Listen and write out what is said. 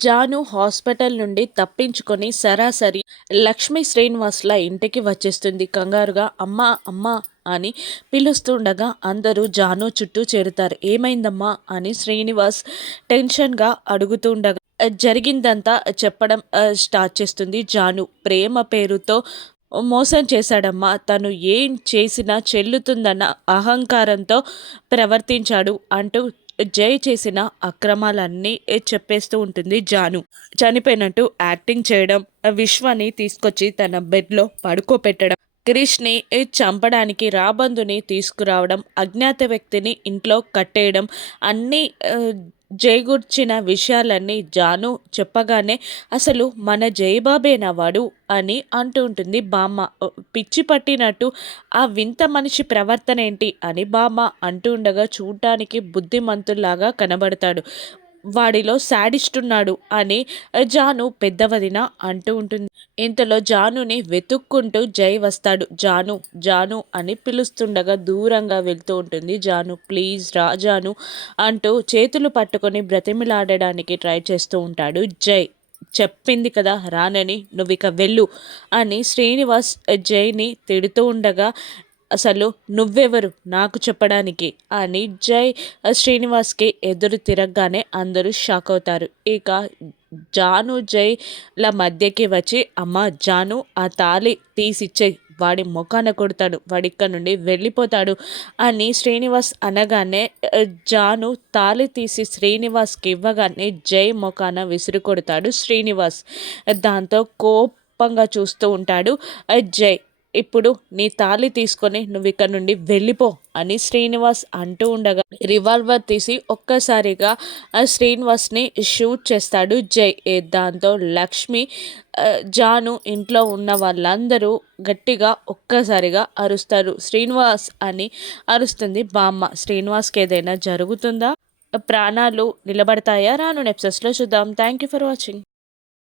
Janu hospital నుండి తప్పించుకొని సరాసరి లక్ష్మీ శ్రీనివాస్‌ల ఇంటికి వచ్చేస్తుంది. కంగారుగా అమ్మా! అమ్మా! అని పిలుస్తుండగా అందరూ జాను చుట్టూ చేరుతారు. ఏమైందమ్మా? అని శ్రీనివాస్ టెన్షన్‌గా అడుగుతుండగా జరిగిందంతా చెప్పడం స్టార్ట్ చేస్తుంది జాను. ప్రేమ పేరుతో మోసం చేశాడమ్మా. తను ఏం చేసినా చెల్లుతుందన్న అహంకారంతో ప్రవర్తించాడు అంటూ జై చేసిన అక్రమాలన్నీ చెప్పేస్తూ ఉంటుంది జాను. చనిపోయినట్టు యాక్టింగ్ చేయడం, విశ్వని తీసుకొచ్చి తన బెడ్‌లో పడుకోపెట్టడం, క్రిష్‌ని చంపడానికి రాబందుని తీసుకురావడం, అజ్ఞాత వ్యక్తిని ఇంట్లో కట్టేయడం అన్నీ జై గూర్చిన విషయాలన్నీ జాను చెప్పగానే అసలు మన జయబాబేనా వాడు అని అంటూ ఉంటుంది బామ్మ. పిచ్చి పట్టినట్టు ఆ వింత మనిషి ప్రవర్తన ఏంటి అని బామ్మ అంటూ ఉండగా చూడటానికి బుద్ధిమంతుల్లాగా కనబడతాడు. వాడిలో శాడిస్ట్ ఉన్నాడు అని జాను పెద్దవదిన అంటూ ఉంటుంది. ఇంతలో జానుని వెతుక్కుంటూ జై వస్తాడు. జాను జాను అని పిలుస్తుండగా దూరంగా వెళ్తూ ఉంటుంది జాను. ప్లీజ్ రా జాను అంటూ చేతులు పట్టుకొని బ్రతిమిలాడడానికి ట్రై చేస్తూ ఉంటాడు జై. చెప్పింది కదా రానని, నువ్విక వెళ్ళు అని శ్రీనివాస్ జైని తిడుతూ ఉండగా అసలు నువ్వెవరు నాకు చెప్పడానికి అని జై శ్రీనివాస్కి ఎదురు తిరగగానే అందరూ షాక్ అవుతారు. ఇక జాను జైల మధ్యకి వచ్చి అమ్మ జాను ఆ తాళి తీసిచ్చేయి, వాడి మొఖాన కొడతాడు, వాడిక్కడ నుండి వెళ్ళిపోతాడు అని శ్రీనివాస్ అనగానే జాను తాళి తీసి శ్రీనివాస్కి ఇవ్వగానే జై మొఖాన విసిరి కొడతాడు శ్రీనివాస్. దాంతో కోపంగా చూస్తూ ఉంటాడు జై. ఇప్పుడు నీ తాళి తీసుకొని నువ్వు ఇక్కడ నుండి వెళ్ళిపో అని శ్రీనివాస్ అంటూ ఉండగా రివాల్వర్ తీసి ఒక్కసారిగా శ్రీనివాస్ని షూట్ చేస్తాడు జై. దాంతో లక్ష్మి జాను ఇంట్లో ఉన్న వాళ్ళందరూ గట్టిగా ఒక్కసారిగా అరుస్తారు. శ్రీనివాస్ అని అరుస్తుంది బామ్మ. శ్రీనివాస్కి ఏదైనా జరుగుతుందా? ప్రాణాలు నిలబడతాయా? రాను ఎపిసోడ్స్లో చూద్దాం. Thank you for watching.